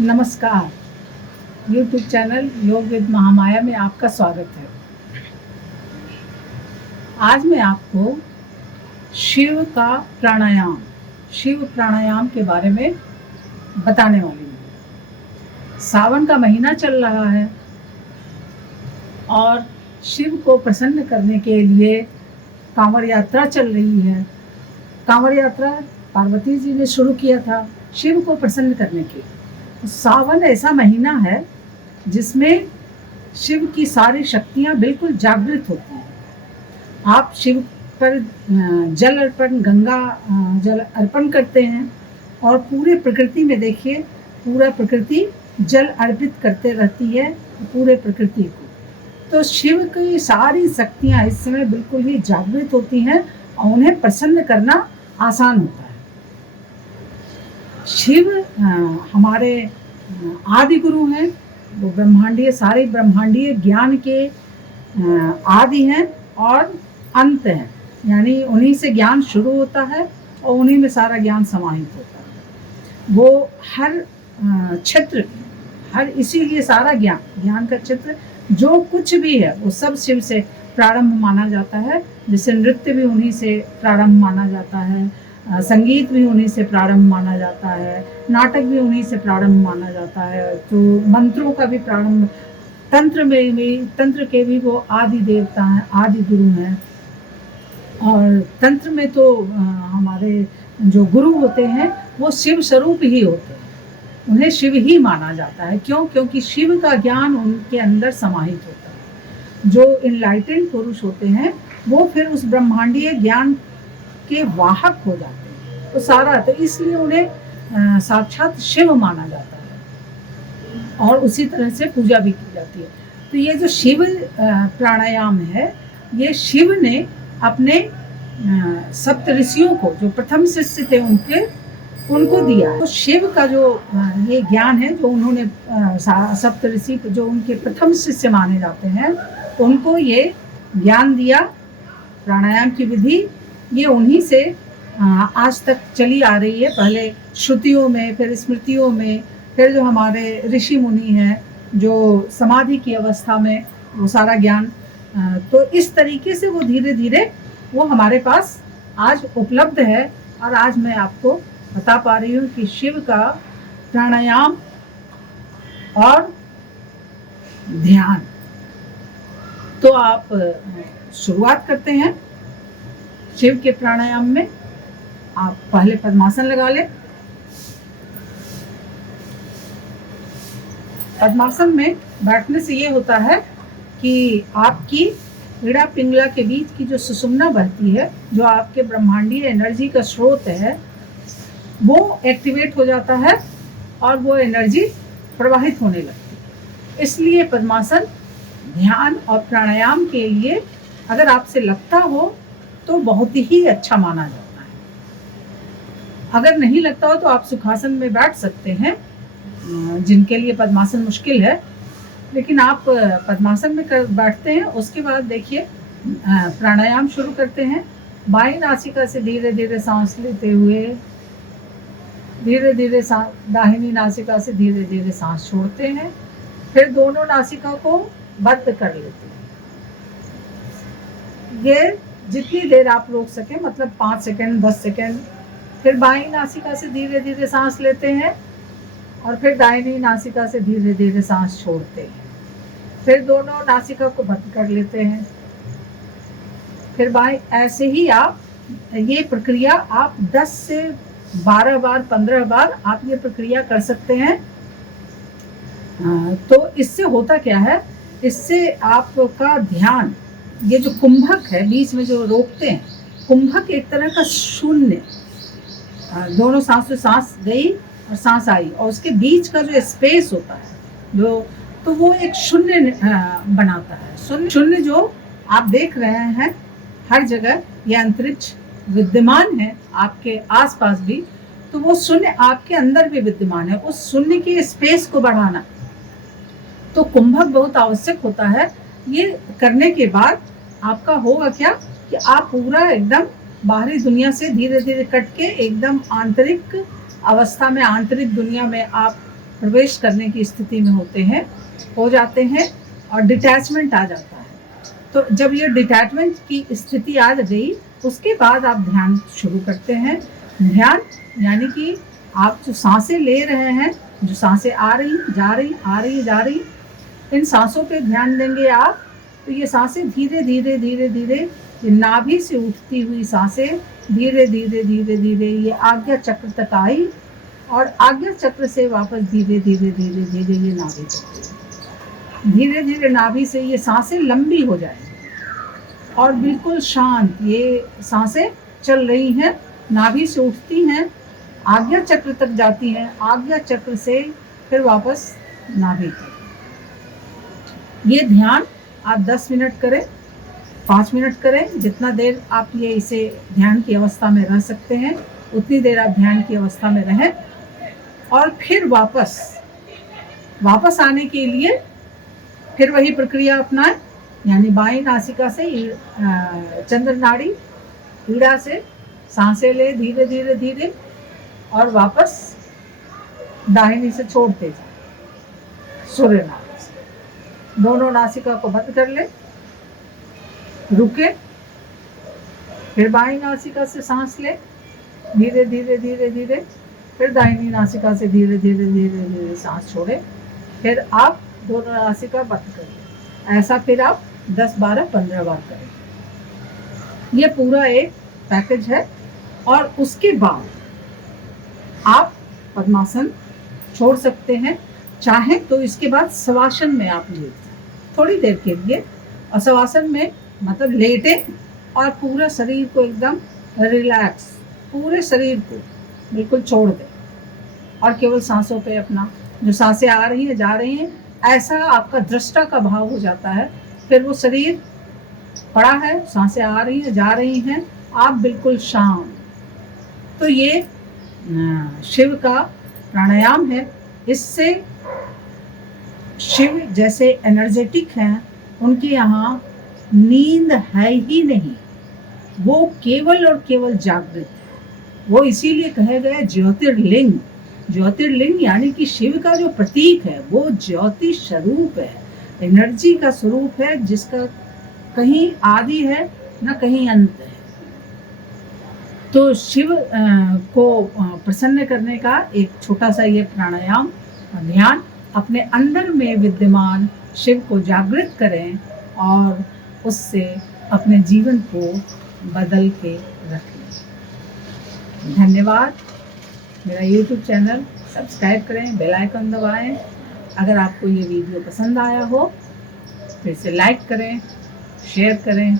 नमस्कार। YouTube channel योग with Mahamaya में आपका स्वागत है। आज मैं आपको शिव प्राणायाम के बारे में बताने वाली हूँ। सावन का महीना चल रहा है और शिव को प्रसन्न करने के लिए कांवड़ यात्रा चल रही है। कांवड़ यात्रा पार्वती जी ने शुरू किया था शिव को प्रसन्न करने के लिए। सावन ऐसा महीना है जिसमें शिव की सारी शक्तियां बिल्कुल जागृत होती हैं। आप शिव पर गंगा जल अर्पण करते हैं और पूरे प्रकृति में देखिए, पूरा प्रकृति जल अर्पित करते रहती है पूरे प्रकृति को। तो शिव की सारी शक्तियां इस समय बिल्कुल ही जागृत होती हैं और उन्हें प्रसन्न करना आसान होता है। शिव हमारे आदि गुरु हैं। वो सारे ब्रह्मांडीय ज्ञान के आदि हैं और अंत हैं, यानी उन्हीं से ज्ञान शुरू होता है और उन्हीं में सारा ज्ञान समाहित होता है। वो हर क्षेत्र, इसीलिए सारा ज्ञान का क्षेत्र जो कुछ भी है वो सब शिव से प्रारंभ माना जाता है। जैसे नृत्य भी उन्हीं से प्रारंभ माना जाता है, संगीत भी उन्हीं से प्रारंभ माना जाता है, नाटक भी उन्हीं से प्रारंभ माना जाता है। तो मंत्रों का भी प्रारंभ, तंत्र के भी वो आदि देवता हैं, आदि गुरु हैं। और तंत्र में तो हमारे जो गुरु होते हैं वो शिव स्वरूप ही होते हैं, उन्हें शिव ही माना जाता है। क्योंकि शिव का ज्ञान उनके अंदर समाहित होता है। जो इनलाइटेंड पुरुष होते हैं वो फिर उस ब्रह्मांडीय ज्ञान के वाहक हो जाते हैं। तो इसलिए उन्हें साक्षात शिव माना जाता है और उसी तरह से पूजा भी की जाती है। तो ये जो शिव प्राणायाम है, ये शिव ने अपने सप्त ऋषियों को, जो प्रथम शिष्य थे उनको दिया। तो शिव का जो ये ज्ञान है, जो उन्होंने सप्त ऋषि जो उनके प्रथम शिष्य माने जाते हैं, उनको ये ज्ञान दिया। प्राणायाम की विधि ये उन्हीं से आज तक चली आ रही है। पहले श्रुतियों में, फिर स्मृतियों में, फिर जो हमारे ऋषि मुनि हैं जो समाधि की अवस्था में वो सारा ज्ञान, तो इस तरीके से वो धीरे धीरे वो हमारे पास आज उपलब्ध है। और आज मैं आपको बता पा रही हूँ कि शिव का प्राणायाम और ध्यान। तो आप शुरुआत करते हैं शिव के प्राणायाम में। आप पहले पद्मासन लगा लें। पद्मासन में बैठने से ये होता है कि आपकी इड़ा पिंगला के बीच की जो सुषुम्ना बहती है, जो आपके ब्रह्मांडीय एनर्जी का स्रोत है, वो एक्टिवेट हो जाता है और वो एनर्जी प्रवाहित होने लगती है। इसलिए पद्मासन ध्यान और प्राणायाम के लिए अगर आपसे लगता हो तो बहुत ही अच्छा माना जाता है। अगर नहीं लगता हो तो आप सुखासन में बैठ सकते हैं, जिनके लिए पद्मासन मुश्किल है। लेकिन आप पद्मासन में बैठते हैं, उसके बाद देखिए प्राणायाम शुरू करते हैं। बाईं नासिका से धीरे धीरे सांस लेते हुए धीरे धीरे दाहिनी नासिका से धीरे धीरे सांस छोड़ते हैं। फिर दोनों नासिका को बंद कर लेते हैं। ये जितनी देर आप रोक सके, मतलब 5 सेकेंड, 10 सेकेंड। फिर बाईं नासिका से धीरे धीरे सांस लेते हैं और फिर दाहिनी नासिका से धीरे धीरे सांस छोड़ते हैं। फिर दोनों नासिका को बंद कर लेते हैं। फिर ऐसे ही आप ये प्रक्रिया आप 10 से 12 बार, 15 बार आप ये प्रक्रिया कर सकते हैं। तो इससे होता क्या है, इससे आपका ध्यान, ये जो कुंभक है बीच में जो रोकते हैं, कुंभक एक तरह का शून्य, दोनों सांस से सांस गई और सांस आई और उसके बीच का जो स्पेस होता है, तो वो एक शून्य बनाता है। शून्य जो आप देख रहे हैं हर जगह, ये अंतरिक्ष विद्यमान है आपके आसपास भी, तो वो शून्य आपके अंदर भी विद्यमान है। उस शून्य के स्पेस को बढ़ाना तो कुंभक बहुत आवश्यक होता है। ये करने के बाद आपका होगा क्या कि आप पूरा एकदम बाहरी दुनिया से धीरे धीरे कट के एकदम आंतरिक अवस्था में, आंतरिक दुनिया में आप प्रवेश करने की स्थिति में हो जाते हैं और डिटैचमेंट आ जाता है। तो जब ये डिटैचमेंट की स्थिति आ गई, उसके बाद आप ध्यान शुरू करते हैं। ध्यान यानी कि आप जो सांसें ले रहे हैं, जो सांसें आ रही जा रही, आ रही जा रही, इन सांसों पे ध्यान देंगे आप, तो ये सांसें धीरे धीरे धीरे धीरे, ये नाभि से उठती हुई सांसें धीरे धीरे धीरे धीरे ये आज्ञा चक्र तक आई और आज्ञा चक्र से वापस धीरे धीरे धीरे धीरे ये नाभि तक, धीरे धीरे नाभि से ये सांसें लंबी हो जाएंगी और बिल्कुल शांत ये सांसें चल रही हैं, नाभि से उठती हैं, आज्ञा चक्र तक जाती हैं, आज्ञा चक्र से फिर वापस नाभि तक। ये ध्यान आप 10 मिनट करें, 5 मिनट करें, जितना देर आप ये इसे ध्यान की अवस्था में रह सकते हैं उतनी देर आप ध्यान की अवस्था में रहें। और फिर वापस आने के लिए फिर वही प्रक्रिया अपनाएं, यानी बाईं नासिका से चंद्र नाड़ी ईड़ा से सांसें ले धीरे धीरे धीरे और वापस दाहिनी से छोड़ते जाए सूर्य नाड़ी से। दोनों नासिका को बंद कर ले, रुके, फिर बाईं नासिका से सांस ले धीरे धीरे धीरे धीरे, फिर दाहिनी नासिका से धीरे धीरे धीरे धीरे सांस छोड़े, फिर आप दोनों नासिका बंद करें। ऐसा फिर आप 10, 12, 15 बार करें। ये पूरा एक पैकेज है। और उसके बाद आप पद्मासन छोड़ सकते हैं, चाहे तो इसके बाद शवासन में आप लेटें थोड़ी देर के लिए, और शवासन में मतलब लेटें और पूरा शरीर को एकदम रिलैक्स, पूरे शरीर को बिल्कुल छोड़ दें और केवल सांसों पे अपना, जो सांसें आ रही हैं जा रही हैं, ऐसा आपका दृष्टा का भाव हो जाता है। फिर वो शरीर पड़ा है, सांसें आ रही हैं जा रही हैं, आप बिल्कुल शांत। तो ये शिव का प्राणायाम है। इससे शिव जैसे एनर्जेटिक हैं, उनके यहाँ नींद है ही नहीं, वो केवल और केवल जागृत है। वो इसीलिए कहे गए ज्योतिर्लिंग। ज्योतिर्लिंग यानी कि शिव का जो प्रतीक है वो ज्योति स्वरूप है, एनर्जी का स्वरूप है, जिसका कहीं आदि है ना कहीं अंत है। तो शिव को प्रसन्न करने का एक छोटा सा ये प्राणायाम ध्यान, अपने अंदर में विद्यमान शिव को जागृत करें और उससे अपने जीवन को बदल के रखें। धन्यवाद। मेरा YouTube चैनल सब्सक्राइब करें, बेल आइकन दबाएं। अगर आपको ये वीडियो पसंद आया हो तो इसे लाइक करें, शेयर करें।